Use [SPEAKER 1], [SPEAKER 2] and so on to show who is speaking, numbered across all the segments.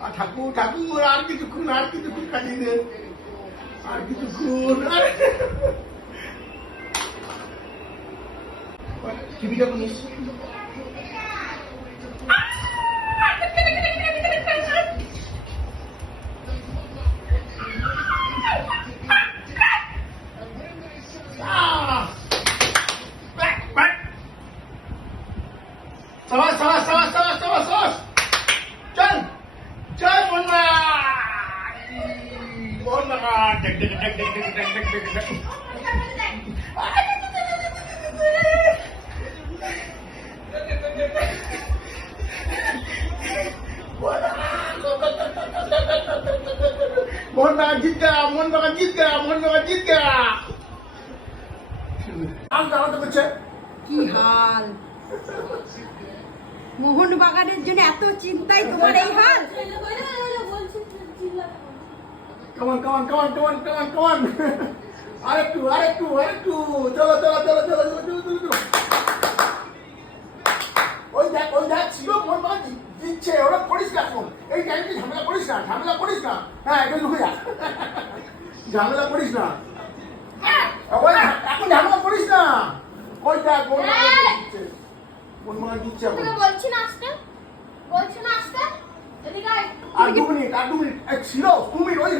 [SPEAKER 1] আর ঠাকুর ঠাকুর আর কিছুক্ষণ আর কিছুক্ষণ কাটিয়ে দেন আর কিছুক্ষণ আর। টিভিটা নিস mohon banget gak, mohon banget gak, mohon banget gak. Al দাও তো বলছে
[SPEAKER 2] কি Mohon মোহন বাগানের জন্য এত চিন্তাই তোমার
[SPEAKER 1] কামান কামান কামান কামান কামান কামান আরেকটু আরেকটু আরেকটু চলো চলো চলো চলো চলো চলো চলো চলো ওই দেখ ওই দেখ ছিল বাগান জি- জিতছে ওরা করিস না এখন এই টাইমে ঝামেলা করিস না ঝামেলা করিস না হ্যাঁ এটা ঢুকে যা ঝামেলা করিস না ওই এখন ঝামেলা করিস না ওই দেখ মোহন বাগান জিতছে মোহন বাগান জিতছে এখন?
[SPEAKER 3] বলছি না আসতে বলছি না আসতে।
[SPEAKER 1] আর দু মিনিট আর দু মিনিট। এক ছিল দু মিনিট ওই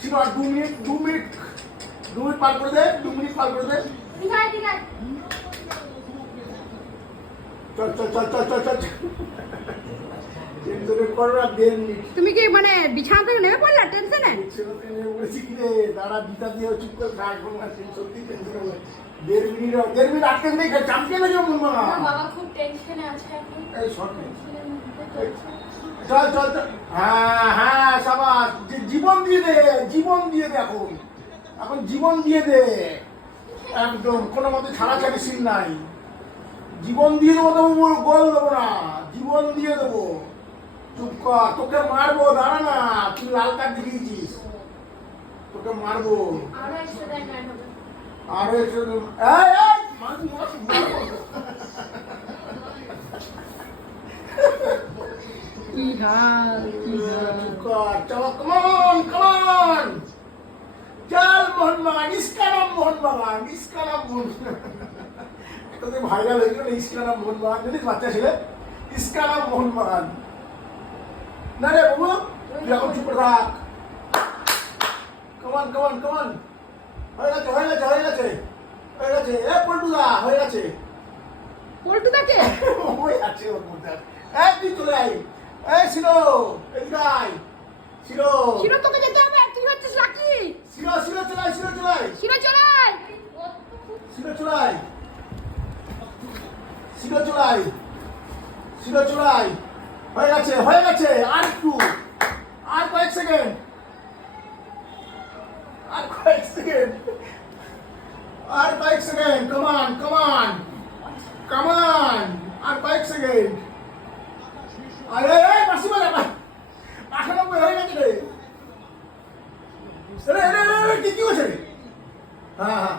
[SPEAKER 3] শিরো,
[SPEAKER 1] আর দু মিনিট দু মিনিট। দু মিনিট পার করে দে দু মিনিট পার করে দে। চল চল চল চল চল চল।
[SPEAKER 2] তুমি কি মানে বিছানা থেকে নেমে পড়লা টেনশনে
[SPEAKER 1] টেনশনে টেনে বলেছি কি রে দাঁড়া দিতা দিয়ে চুপ করে থাক সত্যি দেড় মিনিট দেড় মিনিট আটকে নেই চামকে না যেমন
[SPEAKER 3] বাবা খুব টেনশনে আছে এখন।
[SPEAKER 1] এই শর্ট নেই।
[SPEAKER 3] টেনশনের মধ্যে চলছে।
[SPEAKER 1] চল চল চল। হ্যাঁ হ্যাঁ সাবাস জীবন দিয়ে দে জীবন দিয়ে দে এখন। এখন জীবন দিয়ে দে। একদম কোনো মতে ছাড়াছাড়ি সিন নাই। জীবন দিয়ে দেবো তবু গোল দেবো না। জীবন দিয়ে দেবো। চুপ কর তোকে মারবো দাঁড়া না তুই লাল কার্ড দেখিয়েছিস। তোকে মারবো
[SPEAKER 3] আরও একশো দেয় ম্যান হবে
[SPEAKER 1] আরও একটু এই এই মারবো, মারবো, মারবো।
[SPEAKER 2] কি হাল কি হাল
[SPEAKER 1] God, চলো কমন কমন চল মোহন বাগান ইসকা নাম মোহন বাগান ইসকা নাম মোহন তোদের ভাইরাল হয়ে গেল ইসকা নাম মোহন বাগান জানিস বাচ্চা ছেলে ইসকা নাম মোহন বাগান না রে বাবু তুই এখন চুপ করে থাক কমান কমান কমান হয়ে গেছে হয়ে গেছে হয়ে গেছে হয়ে গেছে। এ পল্টুদা হয়ে গেছে।
[SPEAKER 2] পল্টু তাকে
[SPEAKER 1] ওই আছে ওর মধ্যে এই তুই চলে আয়। এই শিরো এদিকে আয়। শিরো।
[SPEAKER 2] শিরো তোকে যেতে হবে। তুই হচ্ছিস লাকি।
[SPEAKER 1] শিরো শিরো চলে আয় শিরো চলে আয়।
[SPEAKER 2] শিরো চলাই
[SPEAKER 1] শিরো চলে আয়। শিরো চলে শিরো চলে হয়ে গেছে হয়ে গেছে। আর একটু। আর কয়েক সেকেন্ড। আর কয়েক সেকেন্ড আর কয়েক সেকেন্ড কমান কমান কমান আর কয়েক সেকেন্ড আরে মাসি বলে আটানব্বই হয়ে গেছে রে। রে রে রে রে কি কি হয়েছে রে? হ্যাঁ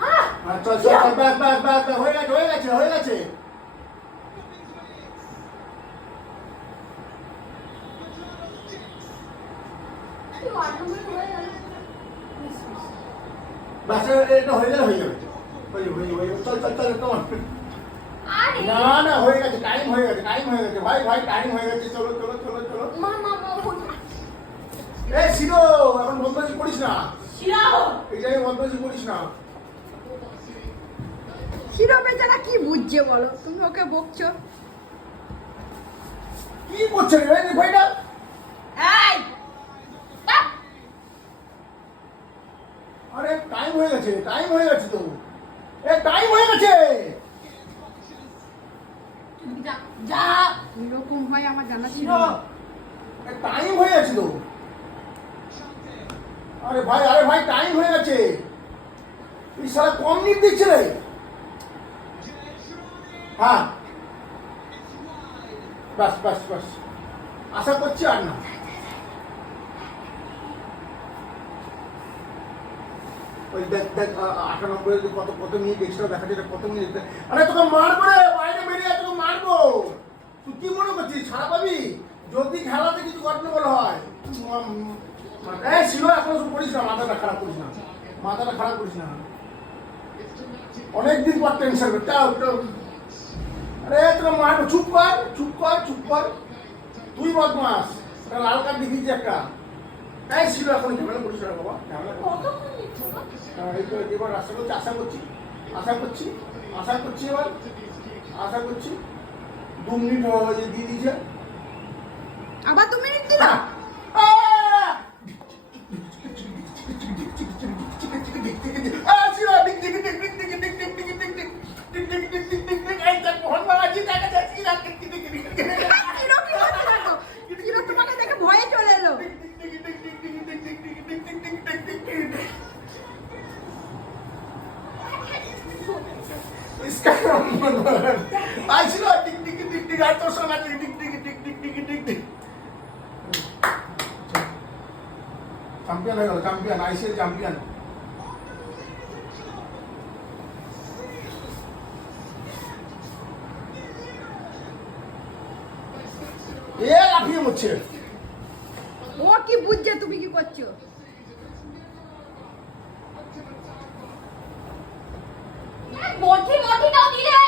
[SPEAKER 1] হ্যাঁ। চল চল চল ব্যাস ব্যাস ব্যাস, হয়ে গেছে হয়ে গেছে হয়ে গেছে।
[SPEAKER 3] তুই ওয়ান নম্বর হয়ে গেল।
[SPEAKER 1] ব্যাস এ- এটা হয়ে গেলে হয়ে যাবে। হয়ে যাবে, হয়ে যাবে, চল চল চল কেমন না না হয়ে গেছে টাইম হয়ে গেছে টাইম হয়ে গেছে। ভাই ভাই টাইম হয়ে গেছে চলো চলো চলো চলো।
[SPEAKER 3] মা মা মা মা।
[SPEAKER 1] এ শিরো এখন করিস না।
[SPEAKER 3] শিরো।
[SPEAKER 1] এই জায়গায় বদমাইশি করিস না।
[SPEAKER 2] শিরো বেচারা কি বুঝছে বলো? তুমি ওকে বকছো?
[SPEAKER 1] কি করছে রে? ভাইটা।
[SPEAKER 2] এই!
[SPEAKER 1] আরে টাইম হয়ে গেছে টাইম হয়ে গেছে তো। এ টাইম হয়ে গেছে।
[SPEAKER 3] তুই যা
[SPEAKER 2] এরকম হয় আমার জানা ছিল
[SPEAKER 1] টাইম হয়ে গেছে তো। আরে ভাই আরে ভাই টাইম হয়ে গেছে। এই সারা কম নিট দিচ্ছে রে। হ্যাঁ। বাস বাস বাস আশা করছি আর না। ওই দেখ দেখ আটানব্বই কত কত মিনিট এক্সট্রা দেখা যেটা কত মিনিট আরে তোকে মারবো রে বাইরে বেরিয়ে তোকে মারবো। তুই কি মনে করছিস? ছাড়া পাবি? যদি খেলাতে কিছু গন্ডগোল হয় উম, এ ছিল এখন ওসব করিস না মাথাটা খারাপ করিস না। মাথাটা খারাপ করিস না। অনেকদিন পর টেনশন আরে তোরা মারবো। চুপ কর চুপ কর চুপ কর। তুই বদমাস। লাল কার্ড দেখিয়েছি একটা। তাই ছিল এখন ঝামেলা করিস না বাবা ঝামেলা? হ্যাঁ, এই তো এবার আশা করছি আশা করছি আশা করছি আশা করছি এবার আশা করছি দু মিনিট হয়ে দিয়ে দিয়েছে।
[SPEAKER 2] আবার দু মিনিট দিল
[SPEAKER 1] আইছিল টিক টিক টিক টিক আর তোর সঙ্গে tick tick tick tick tick tick tick tick champion হয়ে গেল চ্যাম্পিয়ন আইসিএল চ্যাম্পিয়ন এ লাফিয়ে মরছে
[SPEAKER 2] ও কি বুঝছে তুমি কি করছ
[SPEAKER 3] বটি মটি দিলে